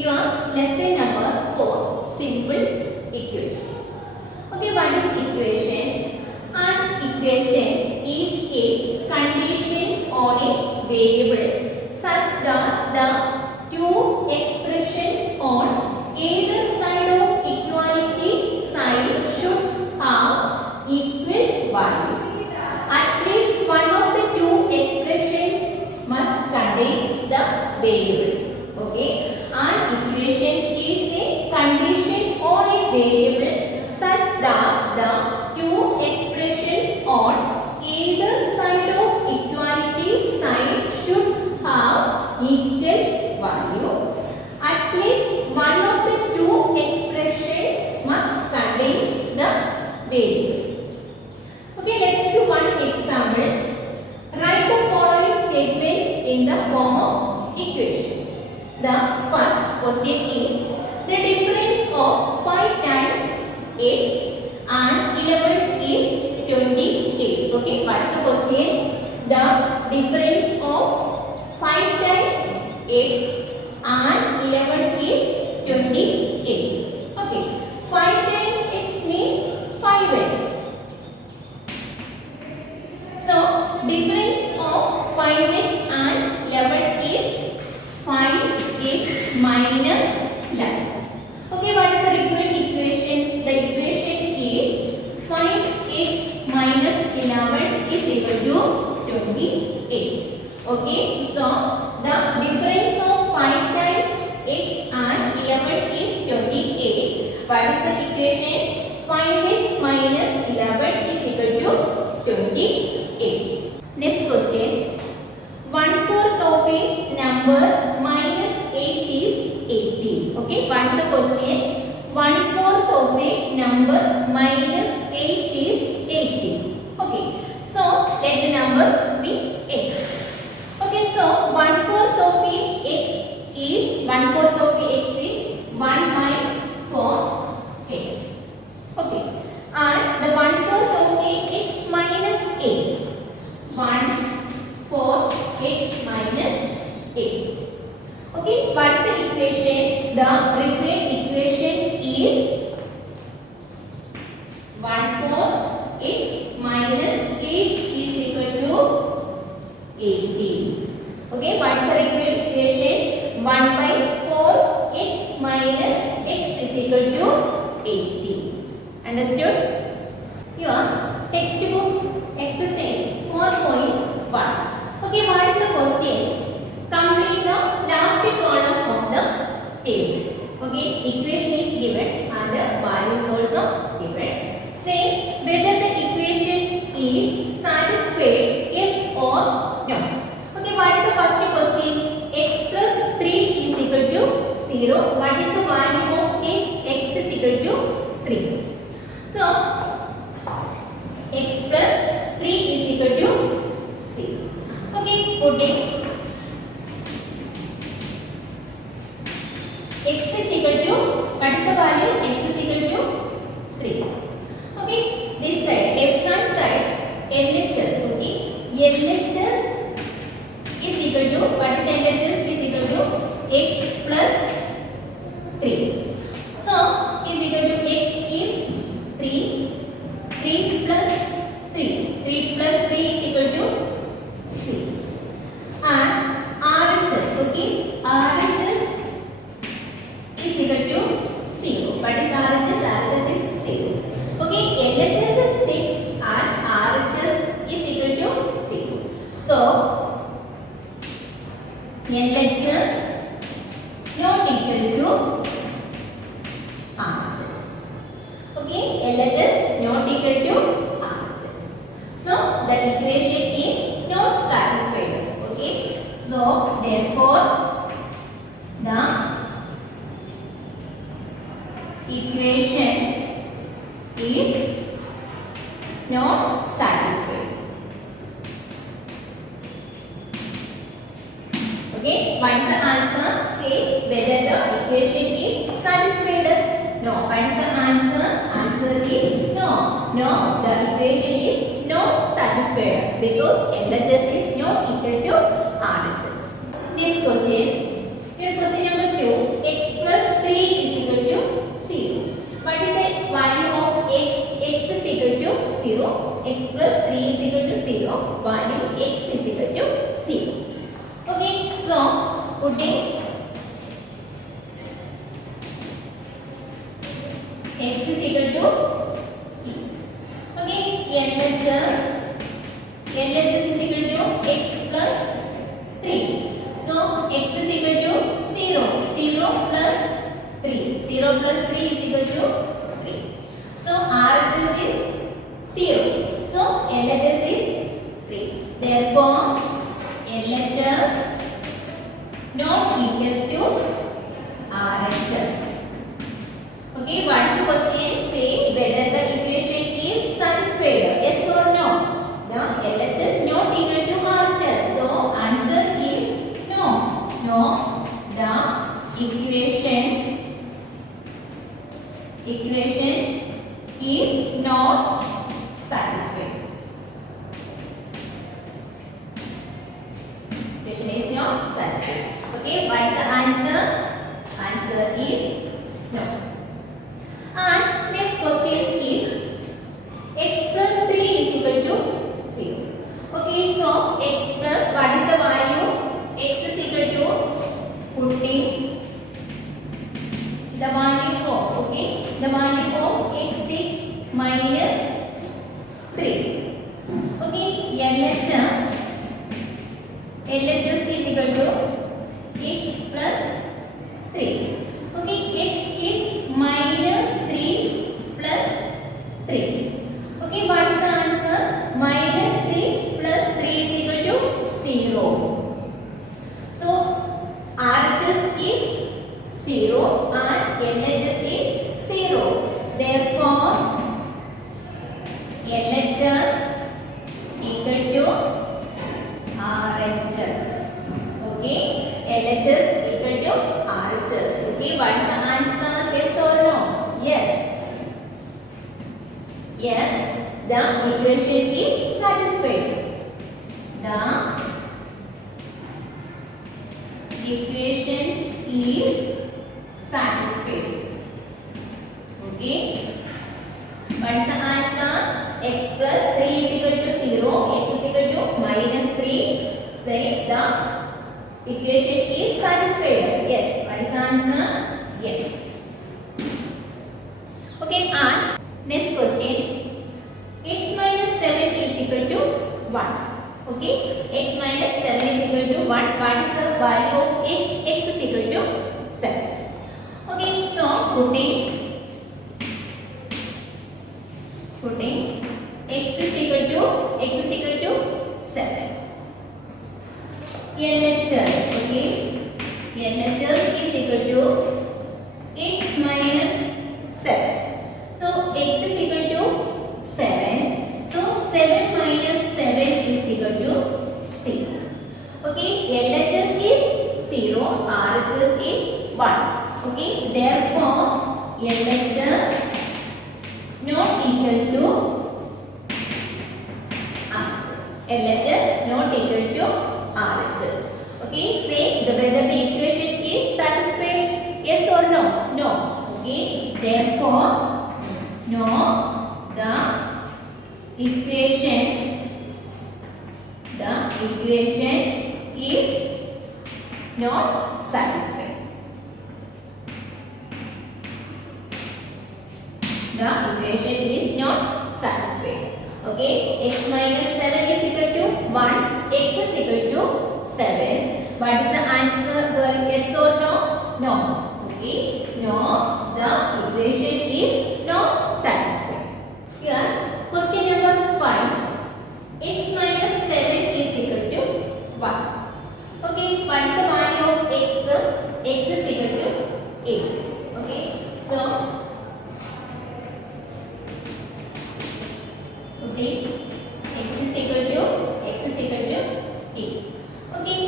your lesson number 4, simple equations. Okay, what is equation? An equation is a condition on a variable such that the two expressions on either side of equality sign should have equal value. At least one of the two expressions must contain the variables. Okay, an equation is a condition on a variable such that the two expressions on either side of equality sign should have equal value. At least one of the two expressions must contain the variables. Okay, let's do one example. Write the following statements in the form of equations. The first question is the difference of 5 times x and 11 is 28. Okay, what's the question? The difference of 5 times x and 11 is 28. Okay, 5 times x means 5x. So, difference of 5x and 11 is 5x minus 11. Okay, what is the required equation? The equation is 5x minus 11 is equal to 28. Okay, so the difference of 5 times x and 11 is 28. What is the equation? 5x minus 11 is equal to 28. Next question. 1/4 of a number minus 8 is 80. Okay, what's the question? 1/4 of a number minus 8 is 80. Okay, so let the number be x. Okay, so 1/4 of a x is 1/4 of a x is 1/4x. Okay, and the 1/4 of a x minus 8. 1/4x minus 8. Okay, what's the equation? The required equation is 1/4x minus 8 is equal to 80. Okay, what's the required equation? 1/4x minus x is equal to 80. Understood? Your textbook exercise 4.1. Okay, what is the question? Complete the last column of the table. Okay, equation is given and the value is also given. Say whether the equation is satisfied, yes or no. Okay, what is the first question? X plus 3 is equal to 0. What is the value of x? X is equal to 3. So, x plus 3 is equal to 0. Okay, putting x is equal to, what is the value? X is equal to 3. Okay, this side, left hand side, LHS. Okay, LHS is equal to, what is LHS? Is equal to x plus 3. So, is equal to x is 3. 3 plus 3. 3 plus 3 is equal to 6. And RHS, okay, RHS is equal to 0. What is RHS? RHS is 0. Okay, LHS is 6 and RHS is equal to 0. So, LHS not equal to RHS. Okay, LHS not equal to RHS. So, the equation is not satisfied. Okay, so therefore, the equation is not satisfied. Okay, what is the answer? Say whether the equation is satisfied. No. What is the answer? Answer is no. No, the equation is not satisfied because LHS is not equal to RHS. Next question. Here question number 2. X value x is equal to 0. Okay, so putting x is equal to 0. Okay, LHS is equal to x plus 3. So x is equal to 0. 0 plus 3. 0 plus 3 is equal to 3. So RHS is 0. So LHS is 3. Therefore LHS not equal to RHS. Okay, what's the question? Say whether the equation is satisfied. Yes or no? The LHS not equal to RHS. So answer is no. No, the equation is not satisfied. Equation is not satisfied. Okay, what's the answer? Answer is no. And next question is x plus 3 is equal to 0. Okay, so x plus, what is the value? X is equal to putting the value of, okay, the value of x is minus 3. Okay, LHS is equal to x plus 3. Okay, x is minus 3 plus 3. Okay, what is the answer? Minus 3 plus 3 is equal to 0. So RHS is 0 and LHS is 0. Therefore LHS equal to RHS. Okay, LHS equal to RHS. Okay, what's the answer? Yes or no? Yes. Yes, the equation is satisfied. The equation is satisfied. Okay, what's the answer? X plus 3 is equal to 0. X is equal to minus 3. Say the equation is satisfied. Yes. What is the answer? Yes. Okay, and next question. X minus 7 is equal to 1. Okay, x minus 7 is equal to 1. What is the value of x? X is equal to 7. Okay, so putting x is equal to 7. LHS, okay, LHS is equal to x minus 7. So x is equal to 7. So 7 minus 7 is equal to 0. Okay, LHS is 0, RHS is 1. Okay, therefore LHS not equal to RHS. LHS not equal to RHS. Okay, say whether the equation is satisfied. Yes or no? No. Okay, therefore no, the equation is not satisfied. The equation is not satisfied. Okay, x minus 7 is equal to 1. X is equal to 7. What is the answer? Yes or no? No. Okay, no, the equation is not satisfied. Here, question number 5. X minus 7 is equal to 1. Okay, what is the value of x? X is equal to 8. Okay, so putting x is equal to 8. Okay,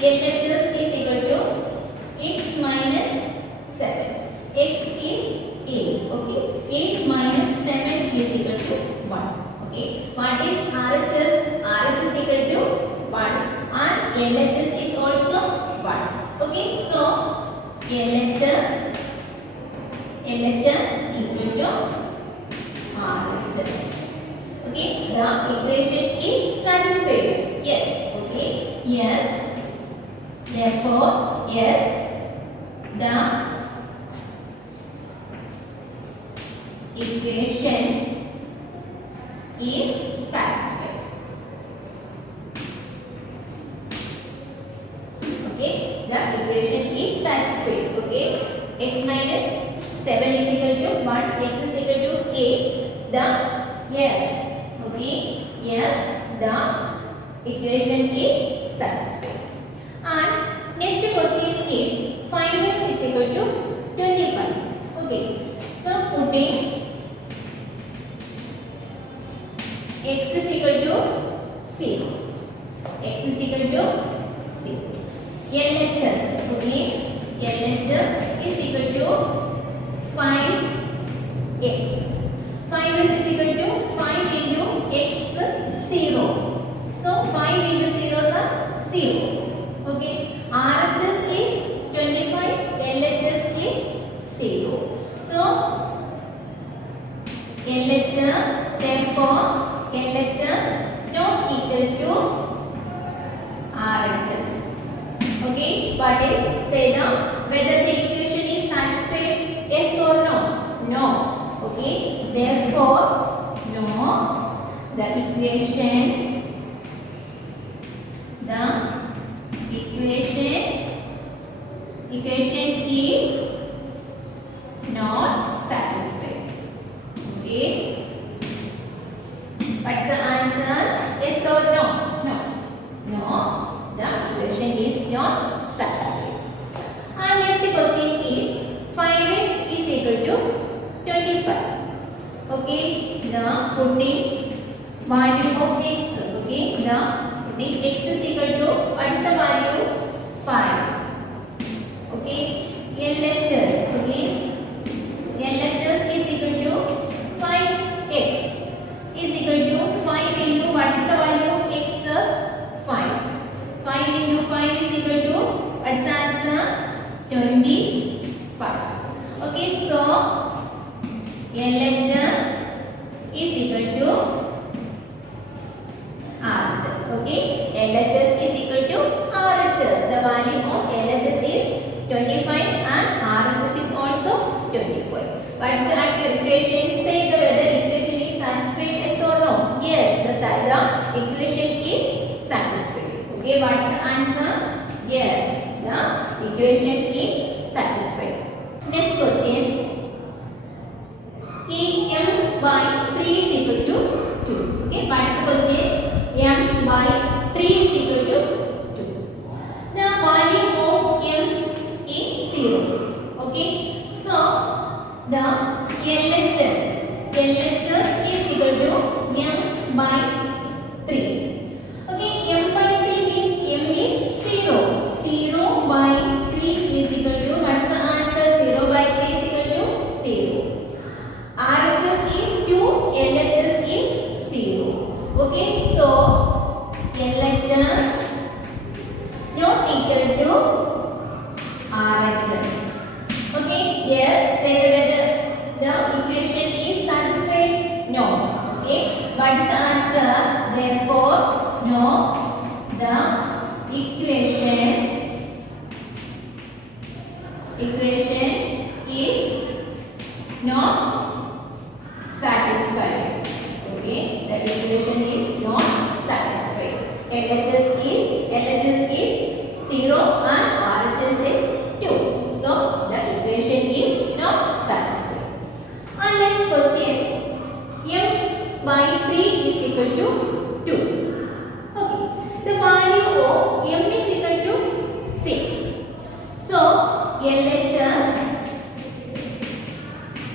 LHS is equal to x minus 7. X is 8. Okay, 8 minus 7 is equal to 1. Okay, what is RHS? RHS is equal to 1 and LHS is also 1. Okay, so LHS equal to RHS. Okay, the equation is satisfied. Yes. Okay. Yes. Therefore, yes, the equation is satisfied. Okay, the equation is satisfied. Okay, x minus 7 is equal to 1, x is equal to 8. The yes, okay, yes, the equation is satisfied. And next question is 5x is equal to 25. Okay, so putting x is equal to 0. X is equal to 0. LHS, okay, LHS is equal to 5x. 5x is equal to 5 into x 0. So 5 into 0 is 0. Okay, RHS is 25, LHS is 0. So LHS, therefore LHS not equal to RHS. Okay, what is say now whether the equation is satisfied, yes or no? No. Okay, therefore no, the equation is not satisfied. Okay, what's the answer? Yes or no? No. No, the equation is not satisfied. And next question is 5x is equal to 25. Okay, the putting value of x. Okay, the putting x is equal to what is the value? 5. Okay, LHS. Okay, LHS is equal to 5x is equal to 5 into what is the value of x? 5. 5 into 5 is equal to what's the answer? 25. Okay, so LHS is equal to RHS. Okay, LHS is equal to RHS. The value of LHS is 25 and RHS is also 25. What's the right equation? Say the whether equation is satisfied, yes or no? Yes, the equation is satisfied. Okay, what's the answer? Yes, the equation is satisfied. Next question. M by 3 is equal to 2. Okay, what's the question? M by 3 is equal to 2. The value of M is 0. Okay, so the LHS is equal to M by 3. Okay, M by 3 means M is 0. 0 by 3 is equal to, what's the answer? 0 by 3 is equal to 0. RHS is 2, LHS is 0. Okay, so LHS not equal to RHS. Okay, yes, say whether the equation is satisfied? No. Okay, what's the answer? Therefore, no, the equation is not satisfied. Okay, the equation is not satisfied. LHS is 0 and RHS is 2. So the equation is not satisfied. And next question, M by 3 is equal to 2. Okay, the value of M is equal to 6. So LHS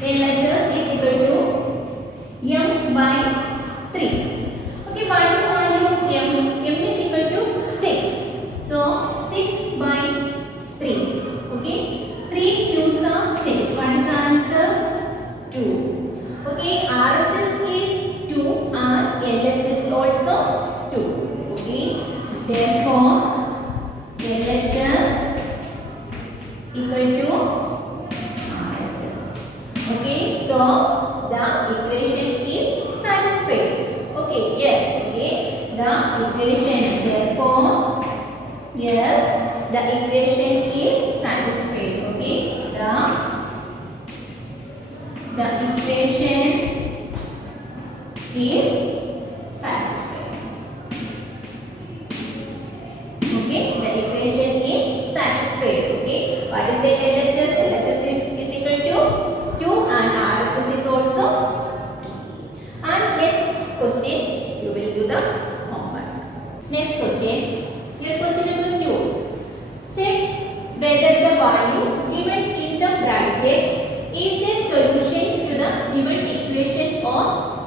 is equal to M by 3. Okay, what is the value of M? M is equal to 6. So 6 by 3. Okay, 3 2s are 6. What is the answer? 2. Okay, RHS is 2 and LHS is also 2. Okay, therefore LHS equal to RHS. Okay, so the equation is satisfied. equation. Therefore, yes, the equation is satisfied. Okay, the equation is satisfied. Okay, the equation is satisfied. Okay, what is the LHS? LHS is equal to 2 and RHS is also 2. And next question, you will do the homework. Next question, here question number 2. Check whether the value given in the bracket is a solution to the given equation or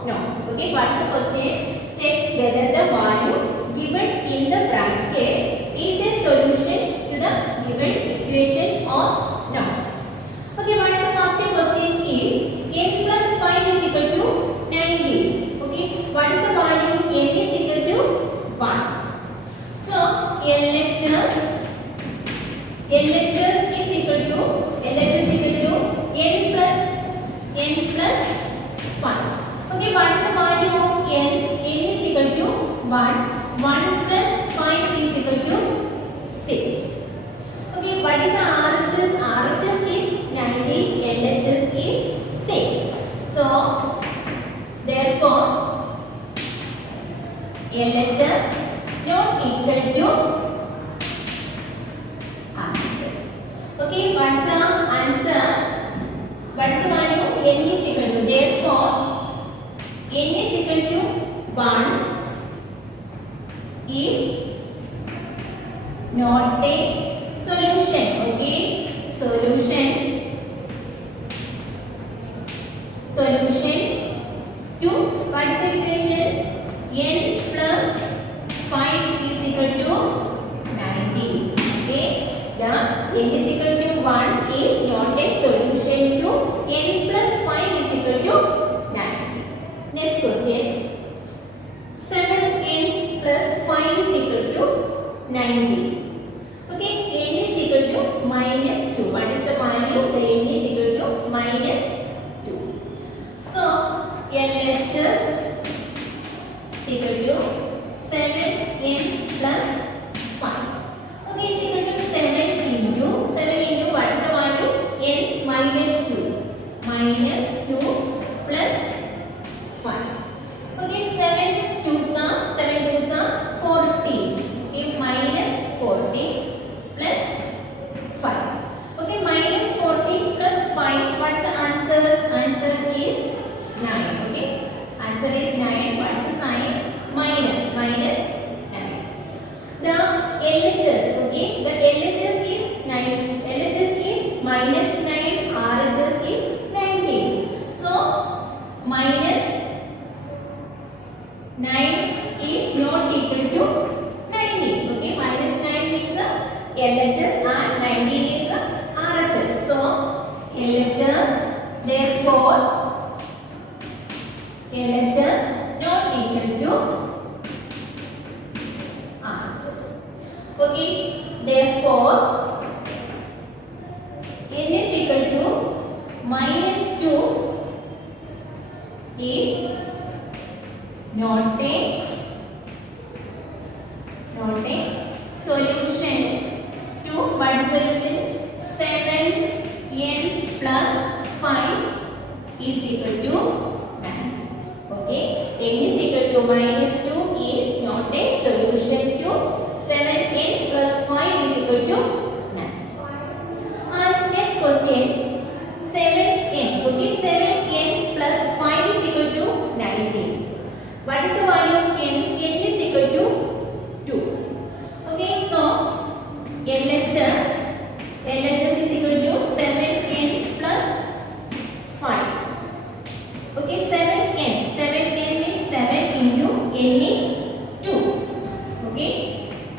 no. Okay, what's the question? Check whether the value given in the bracket is a solution to the given equation or no. Okay, what's the first question is n plus 5 is equal to 90. Okay, what is the value? N is equal to 1. So LHS is equal to n plus 5. Okay, what is the value of n? N is equal to 1. 1 plus 5 is equal to 6. Okay, what is the RHS? RHS is 90, LHS is 6. So, therefore, LHS not equal to RHS. Okay, what's the answer? What's the value? N is equal to. Therefore, n is equal to 1 is not a solution. Okay, solution to what is the equation? N plus 5 is equal to 90. Okay, the n is equal to 1 is not a solution to n plus 5 is equal to 90. Next question. 7n plus 5 is equal to 90. Okay, n is equal to minus 2. What is the value? The n is equal to minus 2. So, LHS is equal to 7n plus 5. Okay, is equal to 7 into what is the value? n minus 2. Minus 2 plus 5. Okay, 7 2s are 40. Okay, minus 40 plus 5. Okay, minus 40 plus 5. What's the answer? Answer is 9. Okay, answer is 9. What's the sign? Minus 9. The LHS. Okay, the LHS is 9. LHS is minus 9. RHS is 90. So minus 9 is not equal to 90. Okay, minus 9 is LHS and 19 is RHS. So LHS, therefore LHS not equal to RHS. Okay, therefore n is equal to minus 2 is not a solution to what solution? 7n plus 5 is equal to 9. Okay, n is equal to minus 2 is not a solution to 7n plus 5 is equal to 9. And next question, 7n. Okay, 7n plus 5 is equal to 90. What is the value of n? N is equal to 2. Okay, so LHS is equal to 7n plus 5. Okay, 7n. 7n means 7 into n is 2. Okay,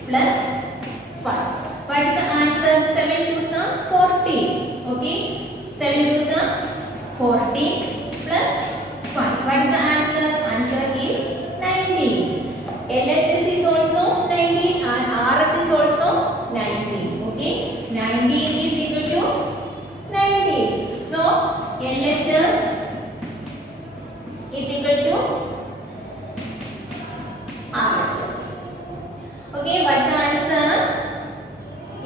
plus 5. What is the answer? 7 2s are 40. Okay, 7 2s are 40 plus 5. What is the answer? Answer is 90. LHS is also 90 and RHS is also 90. Okay, 90 is equal to 90. So LHS is equal to RHS. Okay, what's the answer?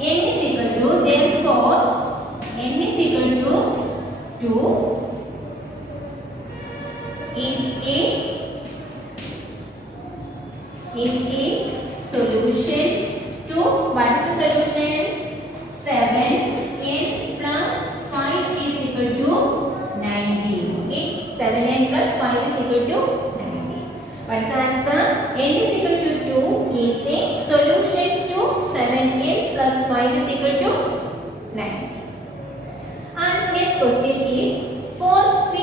N is equal to, therefore n is equal to 2 is a solution to, what is the solution? 7n plus 5 is equal to 90. Okay, 7n plus 5 is equal to 90. What's the answer? N is equal to 2 is a solution to 7n plus 5 is equal to 90. And next question is 4p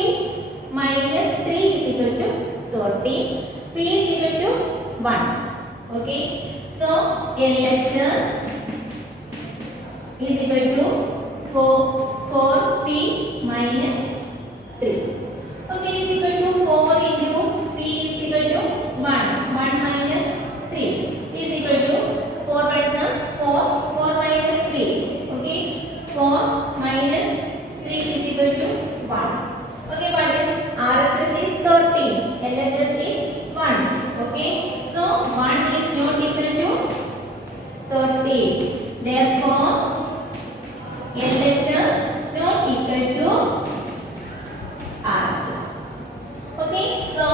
minus 3 is equal to 30. P is equal to 1. Okay, so LHS is equal to 4p minus 3. Okay, is equal to 4 into p is equal to 1. 1 minus 3 is equal to 4 minus 4 minus 3. Okay, 4 minus 3 is equal to 1. Okay, what is RHS is 30, LHS is 1. Okay, so 1 is not equal to 30. Therefore, LHS not equal to RHS. Okay, so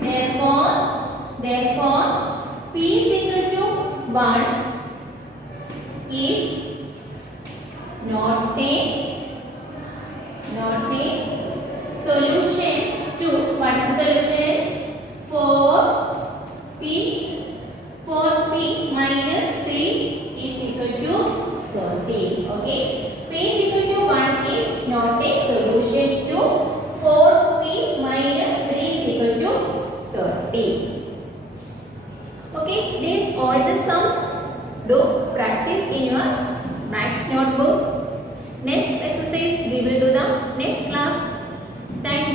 therefore P is equal to 1 is not a solution to, what is the solution? 4p minus 3 is equal to 30. Okay, p is equal to 1 is not a solution to 4p minus 3 is equal to 30. Okay, these all the sums do practice in your maths notebook. Next exercise we will do the next class. Thank you.